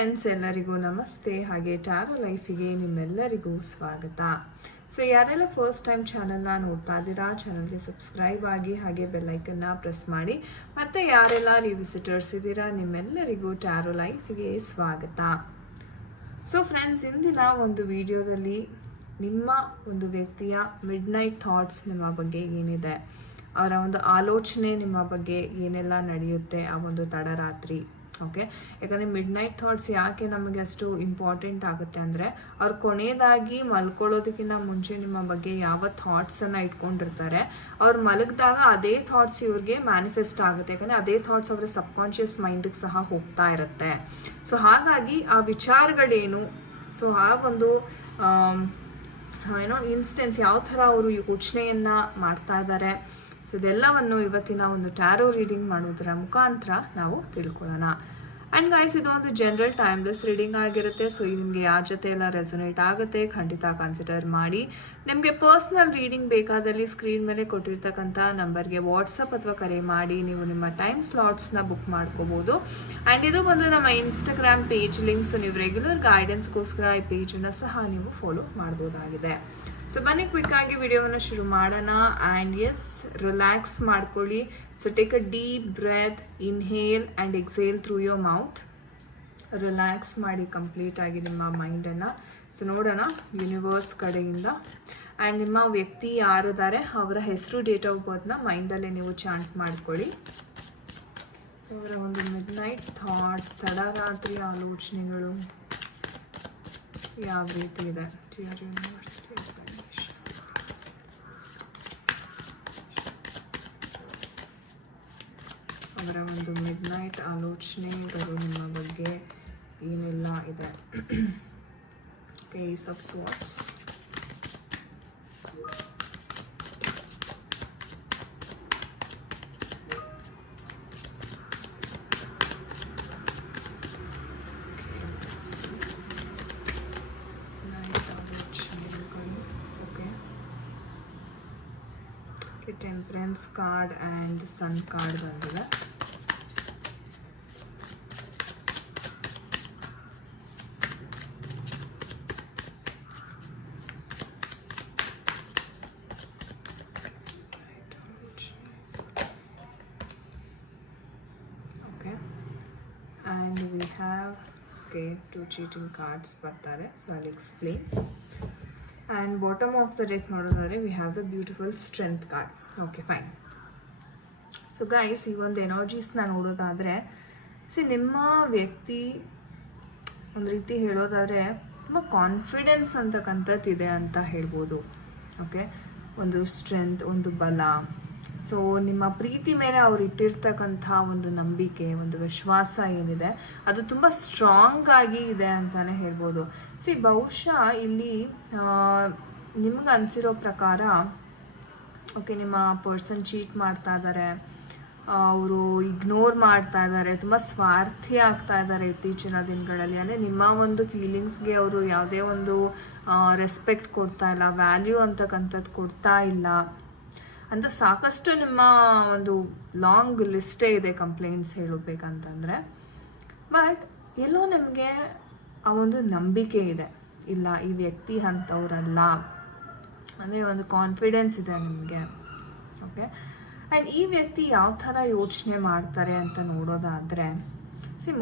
Friends, ಎಲ್ಲರಿಗೂ ನಮಸ್ತೆ. ಹಾಗೆ ಟ್ಯಾರೋ ಲೈಫಿಗೆ ನಿಮ್ಮೆಲ್ಲರಿಗೂ ಸ್ವಾಗತ. ಸೊ ಯಾರೆಲ್ಲ ಫಸ್ಟ್ ಟೈಮ್ ಚಾನಲ್ನ ನೋಡ್ತಾ ಇದ್ದೀರಾ, ಚಾನಲ್ಗೆ ಸಬ್ಸ್ಕ್ರೈಬ್ ಆಗಿ ಹಾಗೆ ಬೆಲ್ಲೈಕನ್ನ ಪ್ರೆಸ್ ಮಾಡಿ. ಮತ್ತು ಯಾರೆಲ್ಲ ನೀವು ವಿಸಿಟರ್ಸ್ ಇದ್ದೀರಾ, ನಿಮ್ಮೆಲ್ಲರಿಗೂ ಟ್ಯಾರೋ ಲೈಫಿಗೆ ಸ್ವಾಗತ. ಸೊ ಫ್ರೆಂಡ್ಸ್, ಇಂದಿನ ಒಂದು ವಿಡಿಯೋದಲ್ಲಿ ನಿಮ್ಮ ಒಂದು ವ್ಯಕ್ತಿಯ ಮಿಡ್ ನೈಟ್ ಥಾಟ್ಸ್ ನಿಮ್ಮ ಬಗ್ಗೆ ಏನಿದೆ, ಅವರ ಒಂದು ಆಲೋಚನೆ ನಿಮ್ಮ ಬಗ್ಗೆ ಏನೆಲ್ಲ ನಡೆಯುತ್ತೆ ಆ ಒಂದು ತಡರಾತ್ರಿ. ಓಕೆ, ಯಾಕಂದರೆ ಮಿಡ್ ನೈಟ್ ಥಾಟ್ಸ್ ಯಾಕೆ ನಮಗೆ ಅಷ್ಟು ಇಂಪಾರ್ಟೆಂಟ್ ಆಗುತ್ತೆ ಅಂದರೆ, ಅವ್ರು ಕೊನೆಯದಾಗಿ ಮಲ್ಕೊಳ್ಳೋದಕ್ಕಿಂತ ಮುಂಚೆ ನಿಮ್ಮ ಬಗ್ಗೆ ಯಾವ ಥಾಟ್ಸನ್ನು ಇಟ್ಕೊಂಡಿರ್ತಾರೆ, ಅವ್ರು ಮಲಗಿದಾಗ ಅದೇ ಥಾಟ್ಸ್ ಇವ್ರಿಗೆ ಮ್ಯಾನಿಫೆಸ್ಟ್ ಆಗುತ್ತೆ. ಯಾಕಂದರೆ ಅದೇ ಥಾಟ್ಸ್ ಅವರ ಸಬ್ಕಾನ್ಷಿಯಸ್ ಮೈಂಡಿಗೆ ಸಹ ಹೋಗ್ತಾ ಇರುತ್ತೆ. ಸೊ ಹಾಗಾಗಿ ಆ ವಿಚಾರಗಳೇನು, ಸೊ ಆ ಒಂದು ಇನ್ಸ್ಟೆನ್ಸ್ ಯಾವ ಥರ ಅವರು ಯೋಚನೆಯನ್ನು ಮಾಡ್ತಾ ಇದ್ದಾರೆ, ಸೊ ಇದೆಲ್ಲವನ್ನು ಇವತ್ತಿನ ಒಂದು ಟ್ಯಾರೋ ರೀಡಿಂಗ್ ಮಾಡೋದರ ಮುಖಾಂತರ ನಾವು ತಿಳ್ಕೊಳ್ಳೋಣ. ಆ್ಯಂಡ್ ಗೈಸ್, ಇದು ಒಂದು ಜನರಲ್ ಟೈಮ್ಲೆಸ್ ರೀಡಿಂಗ್ ಆಗಿರುತ್ತೆ. ಸೊ ನಿಮಗೆ ಯಾರ ಜೊತೆ ಎಲ್ಲ ರೆಸೊನೇಟ್ ಆಗುತ್ತೆ ಖಂಡಿತ ಕನ್ಸಿಡರ್ ಮಾಡಿ. ನಿಮಗೆ ಪರ್ಸ್ನಲ್ ರೀಡಿಂಗ್ ಬೇಕಾದಲ್ಲಿ ಸ್ಕ್ರೀನ್ ಮೇಲೆ ಕೊಟ್ಟಿರ್ತಕ್ಕಂಥ ನಂಬರ್ಗೆ ವಾಟ್ಸಪ್ ಅಥವಾ ಕರೆ ಮಾಡಿ ನೀವು ನಿಮ್ಮ ಟೈಮ್ ಸ್ಲಾಟ್ಸ್ನ ಬುಕ್ ಮಾಡ್ಕೋಬೋದು. ಆ್ಯಂಡ್ ಇದು ಬಂದು ನಮ್ಮ ಇನ್ಸ್ಟಾಗ್ರಾಮ್ ಪೇಜ್ ಲಿಂಕ್ಸ್. ನೀವು ರೆಗ್ಯುಲರ್ ಗೈಡೆನ್ಸ್ಗೋಸ್ಕರ ಈ ಪೇಜನ್ನು ಸಹ ನೀವು ಫಾಲೋ ಮಾಡ್ಬೋದಾಗಿದೆ. ಸೊ ಬನ್ನಿ ಕ್ವಿಕ್ ಆಗಿ ವಿಡಿಯೋವನ್ನು ಶುರು ಮಾಡೋಣ. ಆ್ಯಂಡ್ ಎಸ್, ರಿಲ್ಯಾಕ್ಸ್ ಮಾಡ್ಕೊಳ್ಳಿ. So take a deep breath, inhale and exhale through your mouth. Relax ಮಾಡಿ ಕಂಪ್ಲೀಟಾಗಿ ನಿಮ್ಮ ಮೈಂಡನ್ನು. ಸೊ ನೋಡೋಣ ಯೂನಿವರ್ಸ್ ಕಡೆಯಿಂದ. ಆ್ಯಂಡ್ ನಿಮ್ಮ ವ್ಯಕ್ತಿ ಯಾರಿದ್ದಾರೆ ಅವರ ಹೆಸರು, ಡೇಟ್ ಆಫ್ ಬರ್ತ್ನ ಮೈಂಡಲ್ಲೇ ನೀವು ಚಾಂಟ್ ಮಾಡ್ಕೊಳ್ಳಿ. ಸೊ ಅವರ ಒಂದು ಮಿಡ್ ನೈಟ್ ಥಾಟ್ಸ್, ತಡರಾತ್ರಿ ಆಲೋಚನೆಗಳು ಯಾವ ರೀತಿ ಇದೆ. ಅವರ ಒಂದು ಮಿಡ್ ನೈಟ್ ಆಲೋಚನೆಗಳು ನಿಮ್ಮ ಬಗ್ಗೆ ಏನೆಲ್ಲ ಇದೆ. Ace of swords, temperance card and sun card ಬಂದಿದೆ. Okay, and we have two cheating cards ಬರ್ತಾರೆ. So I will explain. And bottom of the deck ನೋಡೋದಾದರೆ we have the beautiful strength card. Okay, fine. So guys, ಈ ಒಂದು ಎನರ್ಜೀಸ್ನ ನೋಡೋದಾದರೆ, ನಿಮ್ಮ ವ್ಯಕ್ತಿ ಒಂದು ರೀತಿ ಹೇಳೋದಾದರೆ ತುಂಬ ಕಾನ್ಫಿಡೆನ್ಸ್ ಅಂತಕ್ಕಂಥದ್ದಿದೆ ಅಂತ ಹೇಳ್ಬೋದು. ಓಕೆ, ಒಂದು ಸ್ಟ್ರೆಂತ್, ಒಂದು ಬಲ. ಸೊ ನಿಮ್ಮ ಪ್ರೀತಿ ಮೇಲೆ ಅವ್ರು ಇಟ್ಟಿರ್ತಕ್ಕಂಥ ಒಂದು ನಂಬಿಕೆ, ಒಂದು ವಿಶ್ವಾಸ ಏನಿದೆ ಅದು ತುಂಬ ಸ್ಟ್ರಾಂಗ್ ಆಗಿ ಇದೆ ಅಂತಲೇ ಹೇಳ್ಬೋದು. ಬಹುಶಃ ಇಲ್ಲಿ ನಿಮ್ಗೆ ಅನಿಸಿರೋ ಪ್ರಕಾರ, ಓಕೆ, ನಿಮ್ಮ ಪರ್ಸನ್ ಚೀಟ್ ಮಾಡ್ತಾ ಇದ್ದಾರೆ, ಅವರು ಇಗ್ನೋರ್ ಮಾಡ್ತಾ ಇದ್ದಾರೆ, ತುಂಬ ಸ್ವಾರ್ಥಿ ಆಗ್ತಾ ಇದ್ದಾರೆ ಇತ್ತೀಚಿನ ದಿನಗಳಲ್ಲಿ. ಅಂದರೆ ನಿಮ್ಮ ಒಂದು ಫೀಲಿಂಗ್ಸ್ಗೆ ಅವರು ಯಾವುದೇ ಒಂದು ರೆಸ್ಪೆಕ್ಟ್ ಕೊಡ್ತಾ ಇಲ್ಲ, ವ್ಯಾಲ್ಯೂ ಅಂತಕ್ಕಂಥದ್ದು ಕೊಡ್ತಾ ಇಲ್ಲ ಅಂತ ಸಾಕಷ್ಟು ನಿಮ್ಮ ಒಂದು ಲಾಂಗ್ ಲಿಸ್ಟೇ ಇದೆ ಕಂಪ್ಲೇಂಟ್ಸ್ ಹೇಳಬೇಕಂತಂದರೆ. ಬಟ್ ಎಲ್ಲೋ ನಿಮಗೆ ಆ ಒಂದು ನಂಬಿಕೆ ಇದೆ, ಇಲ್ಲ ಈ ವ್ಯಕ್ತಿ ಅಂಥವ್ರಲ್ಲ, ಅಂದರೆ ಒಂದು ಕಾನ್ಫಿಡೆನ್ಸ್ ಇದೆ ನಿಮಗೆ. ಓಕೆ, ಆ್ಯಂಡ್ ಈ ವ್ಯಕ್ತಿ ಯಾವ ಥರ ಯೋಚನೆ ಮಾಡ್ತಾರೆ ಅಂತ ನೋಡೋದಾದರೆ,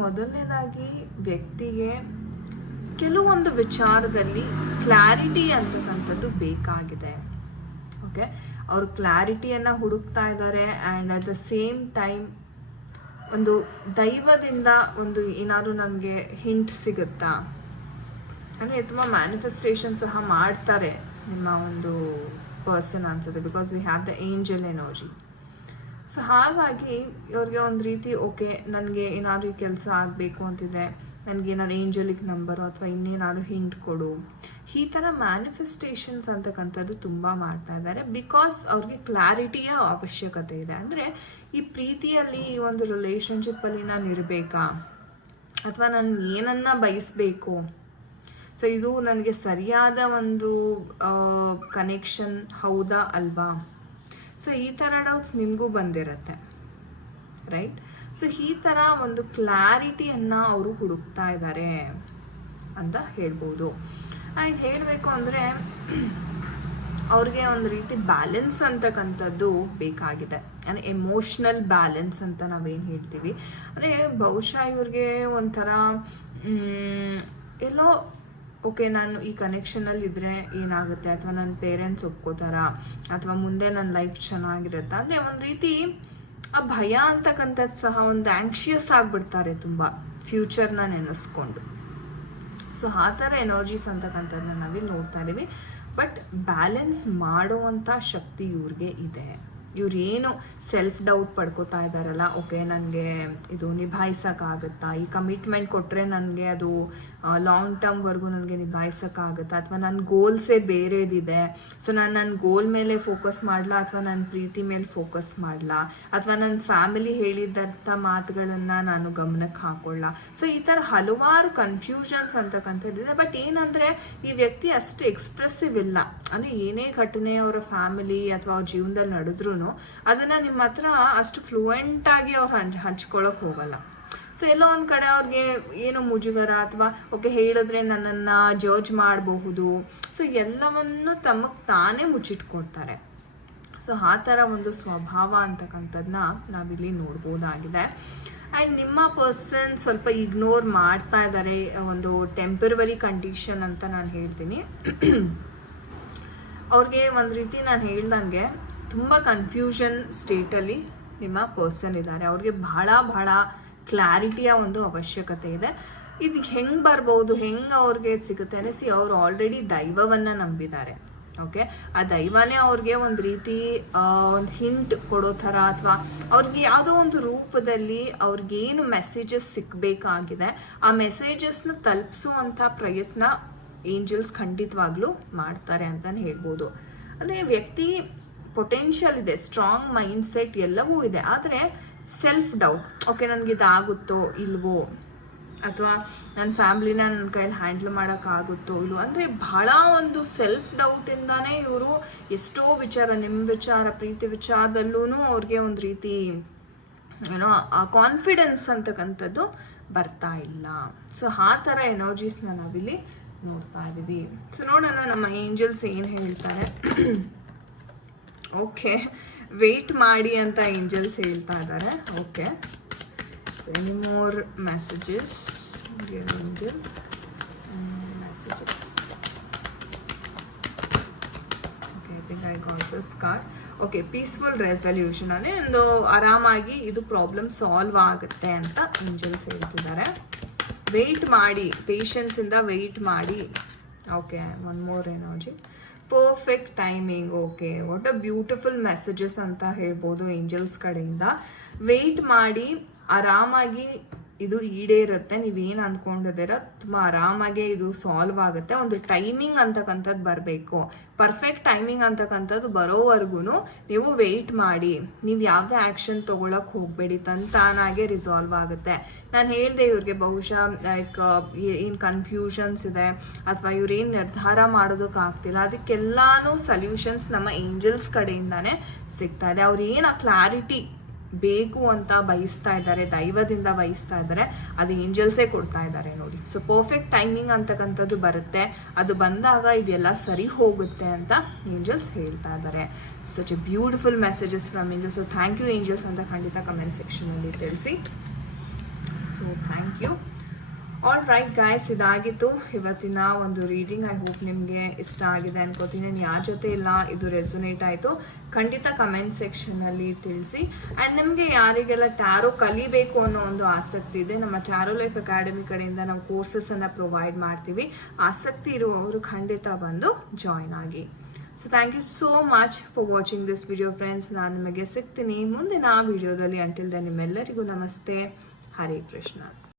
ಮೊದಲನೇದಾಗಿ ವ್ಯಕ್ತಿಗೆ ಕೆಲವೊಂದು ವಿಚಾರದಲ್ಲಿ ಕ್ಲಾರಿಟಿ ಅಂತಕ್ಕಂಥದ್ದು ಬೇಕಾಗಿದೆ. ಓಕೆ, ಅವರು ಕ್ಲಾರಿಟಿಯನ್ನು ಹುಡುಕ್ತಾ ಇದ್ದಾರೆ. And at the same time ಒಂದು ದೈವದಿಂದ ಒಂದು ಏನಾದರೂ ನನಗೆ ಹಿಂಟ್ ಸಿಗುತ್ತಾ, ಅಂದರೆ ತುಂಬ ಮ್ಯಾನಿಫೆಸ್ಟೇಷನ್ ಸಹ ಮಾಡ್ತಾರೆ ನಿಮ್ಮ ಒಂದು ಪರ್ಸನ್ ಅನ್ಸುತ್ತೆ. Because we have the angel energy. So ಹಾಗಾಗಿ ಇವ್ರಿಗೆ ಒಂದು ರೀತಿ, ಓಕೆ, ನನಗೆ ಏನಾದರೂ ಈ ಕೆಲಸ ಆಗಬೇಕು ಅಂತಿದೆ, ನನಗೇನಾದ್ರು ಏಂಜಲಿಕ್ ನಂಬರು ಅಥವಾ ಇನ್ನೇನಾದ್ರು ಹಿಂಟ್ ಕೊಡು, ಈ ಥರ ಮ್ಯಾನಿಫೆಸ್ಟೇಷನ್ಸ್ ಅಂತಕ್ಕಂಥದ್ದು ತುಂಬ ಮಾಡ್ತಾ ಇದ್ದಾರೆ. ಬಿಕಾಸ್ ಅವ್ರಿಗೆ ಕ್ಲಾರಿಟಿಯ ಅವಶ್ಯಕತೆ ಇದೆ. ಅಂದರೆ ಈ ಪ್ರೀತಿಯಲ್ಲಿ, ಈ ಒಂದು ರಿಲೇಷನ್ಶಿಪ್ಪಲ್ಲಿ ನಾನು ಇರಬೇಕಾ, ಅಥವಾ ನಾನು ಏನನ್ನ ಬಯಸಬೇಕು, ಸೊ ಇದು ನನಗೆ ಸರಿಯಾದ ಒಂದು ಕನೆಕ್ಷನ್ ಹೌದಾ ಅಲ್ವಾ. ಸೊ ಈ ಥರ ಡೌಟ್ಸ್ ನಿಮಗೂ ಬಂದಿರುತ್ತೆ, ರೈಟ್. ಸೊ ಈ ಥರ ಒಂದು ಕ್ಲಾರಿಟಿಯನ್ನು ಅವರು ಹುಡುಕ್ತಾ ಇದ್ದಾರೆ ಅಂತ ಹೇಳ್ಬೋದು. ಆ್ಯಂಡ್ ಹೇಳಬೇಕು ಅಂದರೆ ಅವ್ರಿಗೆ ಒಂದು ರೀತಿ ಬ್ಯಾಲೆನ್ಸ್ ಅಂತಕ್ಕಂಥದ್ದು ಬೇಕಾಗಿದೆ, ಅಂದರೆ ಎಮೋಷ್ನಲ್ ಬ್ಯಾಲೆನ್ಸ್ ಅಂತ ನಾವೇನು ಹೇಳ್ತೀವಿ. ಅಂದರೆ ಬಹುಶಃ ಇವ್ರಿಗೆ ಒಂಥರ ಎಲ್ಲೋ ಓಕೆ ನಾನು ಈ ಕನೆಕ್ಷನಲ್ಲಿ ಇದ್ದರೆ ಏನಾಗುತ್ತೆ, ಅಥವಾ ನನ್ನ ಪೇರೆಂಟ್ಸ್ ಒಪ್ಕೋತಾರಾ, ಅಥವಾ ಮುಂದೆ ನನ್ನ ಲೈಫ್ ಚೆನ್ನಾಗಿರುತ್ತಾ, ಅಂದರೆ ಒಂದು ರೀತಿ ಆ ಭಯ ಅಂತಕ್ಕಂಥದ್ದು ಸಹ ಒಂದು ಆ್ಯಂಕ್ಷಿಯಸ್ ಆಗಿಬಿಡ್ತಾರೆ ತುಂಬ ಫ್ಯೂಚರ್ನ ನೆನೆಸ್ಕೊಂಡು. ಸೊ ಆ ಥರ ಎನರ್ಜೀಸ್ ಅಂತಕ್ಕಂಥದ್ದನ್ನ ನಾವಿಲ್ಲಿ ನೋಡ್ತಾ ಇದ್ದೀವಿ. ಬಟ್ ಬ್ಯಾಲೆನ್ಸ್ ಮಾಡುವಂಥ ಶಕ್ತಿ ಇವ್ರಿಗೆ ಇದೆ. ಇವ್ರೇನು ಸೆಲ್ಫ್ ಡೌಟ್ ಪಡ್ಕೋತಾ ಇದ್ದಾರಲ್ಲ, ಓಕೆ ನನಗೆ ಇದು ನಿಭಾಯಿಸೋಕ್ಕಾಗತ್ತಾ, ಈ ಕಮಿಟ್ಮೆಂಟ್ ಕೊಟ್ಟರೆ ನನಗೆ ಅದು ಲಾಂಗ್ ಟರ್ಮ್ವರೆಗೂ ನನಗೆ ನಿಭಾಯಿಸೋಕ್ಕಾಗತ್ತಾ, ಅಥವಾ ನನ್ನ ಗೋಲ್ಸೇ ಬೇರೆದಿದೆ, ಸೊ ನಾನು ನನ್ನ ಗೋಲ್ ಮೇಲೆ ಫೋಕಸ್ ಮಾಡಲಾ ಅಥವಾ ನನ್ನ ಪ್ರೀತಿ ಮೇಲೆ ಫೋಕಸ್ ಮಾಡಲಾ, ಅಥವಾ ನನ್ನ ಫ್ಯಾಮಿಲಿ ಹೇಳಿದಂಥ ಮಾತುಗಳನ್ನು ನಾನು ಗಮನಕ್ಕೆ ಹಾಕೊಳ್ಳ. ಸೊ ಈ ಥರ ಹಲವಾರು ಕನ್ಫ್ಯೂಷನ್ಸ್ ಅಂತಕ್ಕಂಥದ್ದಿದೆ. ಬಟ್ ಏನಂದರೆ ಈ ವ್ಯಕ್ತಿ ಅಷ್ಟು ಎಕ್ಸ್ಪ್ರೆಸಿವ್ ಇಲ್ಲ. ಅಂದರೆ ಏನೇ ಘಟನೆ ಅವರ ಫ್ಯಾಮಿಲಿ ಅಥವಾ ಅವ್ರ ಜೀವನದಲ್ಲಿ ನಡೆದ್ರೂ ಅದನ್ನು ನಿಮ್ಮ ಹತ್ರ ಅಷ್ಟು ಫ್ಲೂಯೆಂಟಾಗಿ ಅವ್ರು ಹಂಚ್ಕೊಳ್ಳೋಕೆ ಹೋಗಲ್ಲ. ಸೊ ಎಲ್ಲೋ ಒಂದು ಕಡೆ ಅವ್ರಿಗೆ ಏನೋ ಮುಜುಗರ, ಅಥವಾ ಓಕೆ ಹೇಳಿದ್ರೆ ನನ್ನನ್ನು ಜಡ್ಜ್ ಮಾಡಬಹುದು. ಸೊ ಎಲ್ಲವನ್ನು ತಮಗೆ ತಾನೇ ಮುಚ್ಚಿಟ್ಕೊಡ್ತಾರೆ. ಸೊ ಆ ಥರ ಒಂದು ಸ್ವಭಾವ ಅಂತಕ್ಕಂಥದ್ದನ್ನ ನಾವಿಲ್ಲಿ ನೋಡ್ಬೋದಾಗಿದೆ. ಆ್ಯಂಡ್ ನಿಮ್ಮ ಪರ್ಸನ್ ಸ್ವಲ್ಪ ಇಗ್ನೋರ್ ಮಾಡ್ತಾ ಇದ್ದಾರೆ, ಒಂದು ಟೆಂಪರವರಿ ಕಂಡೀಷನ್ ಅಂತ ನಾನು ಹೇಳ್ತೀನಿ. ಅವ್ರಿಗೆ ಒಂದು ರೀತಿ ನಾನು ಹೇಳ್ದಂಗೆ ತುಂಬ ಕನ್ಫ್ಯೂಷನ್ ಸ್ಟೇಟಲ್ಲಿ ನಿಮ್ಮ ಪರ್ಸನ್ ಇದ್ದಾರೆ. ಅವ್ರಿಗೆ ಬಹಳ ಕ್ಲಾರಿಟಿಯ ಒಂದು ಅವಶ್ಯಕತೆ ಇದೆ. ಇದು ಹೆಂಗೆ ಬರ್ಬೋದು, ಹೆಂಗೆ ಅವ್ರಿಗೆ ಸಿಗುತ್ತೆ ಅಂದರೆ, ಅವ್ರು ಆಲ್ರೆಡಿ ದೈವವನ್ನು ನಂಬಿದ್ದಾರೆ. ಓಕೆ, ಆ ದೈವನೇ ಅವ್ರಿಗೆ ಒಂದು ರೀತಿ ಒಂದು ಹಿಂಟ್ ಕೊಡೋ ಥರ, ಅಥವಾ ಅವ್ರಿಗೆ ಯಾವುದೋ ಒಂದು ರೂಪದಲ್ಲಿ ಅವ್ರಿಗೇನು ಮೆಸೇಜಸ್ ಸಿಕ್ಕಬೇಕಾಗಿದೆ ಆ ಮೆಸೇಜಸ್ನ ತಲುಪಿಸುವಂಥ ಪ್ರಯತ್ನ ಏಂಜಲ್ಸ್ ಖಂಡಿತವಾಗ್ಲೂ ಮಾಡ್ತಾರೆ ಅಂತಲೇ ಹೇಳ್ಬೋದು. ಅಂದರೆ ವ್ಯಕ್ತಿ ಪೊಟೆನ್ಷಿಯಲ್ ಇದೆ, ಸ್ಟ್ರಾಂಗ್ ಮೈಂಡ್ ಸೆಟ್ ಎಲ್ಲವೂ ಇದೆ, ಆದರೆ ಸೆಲ್ಫ್ ಡೌಟ್, ಓಕೆ ನನಗಿದಾಗುತ್ತೋ ಇಲ್ವೋ, ಅಥವಾ ನನ್ನ ಫ್ಯಾಮ್ಲಿನ ನನ್ನ ಕೈಯಲ್ಲಿ ಹ್ಯಾಂಡ್ಲ್ ಮಾಡೋಕ್ಕಾಗುತ್ತೋ ಇಲ್ವೋ, ಅಂದರೆ ಬಹಳ ಒಂದು ಸೆಲ್ಫ್ ಡೌಟಿಂದಾನೇ ಇವರು ಎಷ್ಟೋ ವಿಚಾರ, ನಿಮ್ಮ ವಿಚಾರ, ಪ್ರೀತಿ ವಿಚಾರದಲ್ಲೂ ಅವ್ರಿಗೆ ಒಂದು ರೀತಿ ಏನೋ ಆ ಕಾನ್ಫಿಡೆನ್ಸ್ ಅಂತಕ್ಕಂಥದ್ದು ಬರ್ತಾ ಇಲ್ಲ. ಸೊ ಆ ಥರ ಎನರ್ಜೀಸ್ನ ನಾವಿಲ್ಲಿ ನೋಡ್ತಾ ಇದ್ದೀವಿ. ಸೊ ನೋಡೋಣ ನಮ್ಮ ಏಂಜಲ್ಸ್ ಏನು ಹೇಳ್ತಾರೆ. ಓಕೆ, ವೆಯ್ಟ್ ಮಾಡಿ ಅಂತ ಏಂಜಲ್ಸ್ ಹೇಳ್ತಾ ಇದ್ದಾರೆ. Okay, so any more messages angels messages. Okay, I think I got this card. Okay, peaceful resolution, ಅಂದರೆ ಒಂದು ಆರಾಮಾಗಿ ಇದು ಪ್ರಾಬ್ಲಮ್ ಸಾಲ್ವ್ ಆಗುತ್ತೆ ಅಂತ ಏಂಜಲ್ಸ್ ಹೇಳ್ತಿದ್ದಾರೆ. ವೆಯ್ಟ್ ಮಾಡಿ, ಪೇಷನ್ಸಿಂದ ವೆಯ್ಟ್ ಮಾಡಿ. Okay, one more energy, perfect timing. Okay, what a beautiful messages ಅಂತ ಹೇಳ್ಬೋದು ಏಂಜಲ್ಸ್ ಕಡೆಯಿಂದ. ವೆಯ್ಟ್ ಮಾಡಿ, ಆರಾಮಾಗಿ ಇದು ಈಡೇರುತ್ತೆ. ನೀವೇನು ಅಂದ್ಕೊಂಡಿದ್ದೀರ ತುಂಬ ಆರಾಮಾಗಿ ಇದು ಸಾಲ್ವ್ ಆಗುತ್ತೆ. ಒಂದು ಟೈಮಿಂಗ್ ಅಂತಕ್ಕಂಥದ್ದು ಬರಬೇಕು. ಪರ್ಫೆಕ್ಟ್ ಟೈಮಿಂಗ್ ಅಂತಕ್ಕಂಥದ್ದು ಬರೋವರೆಗೂ ನೀವು ವೆಯ್ಟ್ ಮಾಡಿ. ನೀವು ಯಾವುದೇ ಆ್ಯಕ್ಷನ್ ತೊಗೊಳಕ್ಕೆ ಹೋಗಬೇಡಿ, ತಾನಾಗೆ ರಿಸಾಲ್ವ್ ಆಗುತ್ತೆ. ನಾನು ಹೇಳಿದೆ ಇವ್ರಿಗೆ ಬಹುಶಃ ಲೈಕ್ ಏನು ಕನ್ಫ್ಯೂಷನ್ಸ್ ಇದೆ, ಅಥವಾ ಇವ್ರೇನು ನಿರ್ಧಾರ ಮಾಡೋದಕ್ಕಾಗ್ತಿಲ್ಲ, ಅದಕ್ಕೆಲ್ಲನೂ ಸಲ್ಯೂಷನ್ಸ್ ನಮ್ಮ ಏಂಜಲ್ಸ್ ಕಡೆಯಿಂದಾನೇ ಸಿಗ್ತಾ ಇದೆ. ಅವ್ರು ಏನು ಆ ಕ್ಲಾರಿಟಿ ಬೇಕು ಅಂತ ಬಯಸ್ತಾ ಇದ್ದಾರೆ, ದೈವದಿಂದ ಬಯಸ್ತಾ ಇದ್ದಾರೆ, ಅದು ಏಂಜಲ್ಸೇ ಕೊಡ್ತಾ ಇದ್ದಾರೆ ನೋಡಿ. ಸೊ ಪರ್ಫೆಕ್ಟ್ ಟೈಮಿಂಗ್ ಅಂತಕ್ಕಂಥದ್ದು ಬರುತ್ತೆ, ಅದು ಬಂದಾಗ ಇದೆಲ್ಲ ಸರಿ ಹೋಗುತ್ತೆ ಅಂತ ಏಂಜಲ್ಸ್ ಹೇಳ್ತಾ ಇದ್ದಾರೆ. Such a beautiful messages from angels. So thank you angels ಅಂತ ಖಂಡಿತ ಕಮೆಂಟ್ ಸೆಕ್ಷನಲ್ಲಿ ತಿಳಿಸಿ. So thank you. All right guys, ಇದಾಗಿತ್ತು ಇವತ್ತಿನ ಒಂದು ರೀಡಿಂಗ್. ಐ ಹೋಪ್ ನಿಮಗೆ ಇಷ್ಟ ಆಗಿದೆ ಅನ್ಕೋತೀನಿ. ನಾನು ಯಾರ ಜೊತೆ ಇಲ್ಲ ಇದು ರೆಸೊನೇಟ್ ಆಯಿತು ಖಂಡಿತ ಕಮೆಂಟ್ ಸೆಕ್ಷನಲ್ಲಿ ತಿಳಿಸಿ. ಆ್ಯಂಡ್ ನಿಮಗೆ ಯಾರಿಗೆಲ್ಲ ಟ್ಯಾರೋ ಕಲಿಬೇಕು ಅನ್ನೋ ಒಂದು ಆಸಕ್ತಿ ಇದೆ, ನಮ್ಮ ಟ್ಯಾರೋ ಲೈಫ್ ಅಕಾಡೆಮಿ ಕಡೆಯಿಂದ ನಾವು ಕೋರ್ಸಸನ್ನು ಪ್ರೊವೈಡ್ ಮಾಡ್ತೀವಿ. ಆಸಕ್ತಿ ಇರುವವರು ಖಂಡಿತ ಬಂದು ಜಾಯ್ನ್ ಆಗಿ. So thank you so much for watching this video friends. ನಾನು ನಿಮಗೆ ಸಿಗ್ತೀನಿ ಮುಂದಿನ ವಿಡಿಯೋದಲ್ಲಿ. ಅಂಟಿಲ್ ದೆನ್ ನಿಮ್ಮೆಲ್ಲರಿಗೂ ನಮಸ್ತೆ. ಹರೇ ಕೃಷ್ಣ.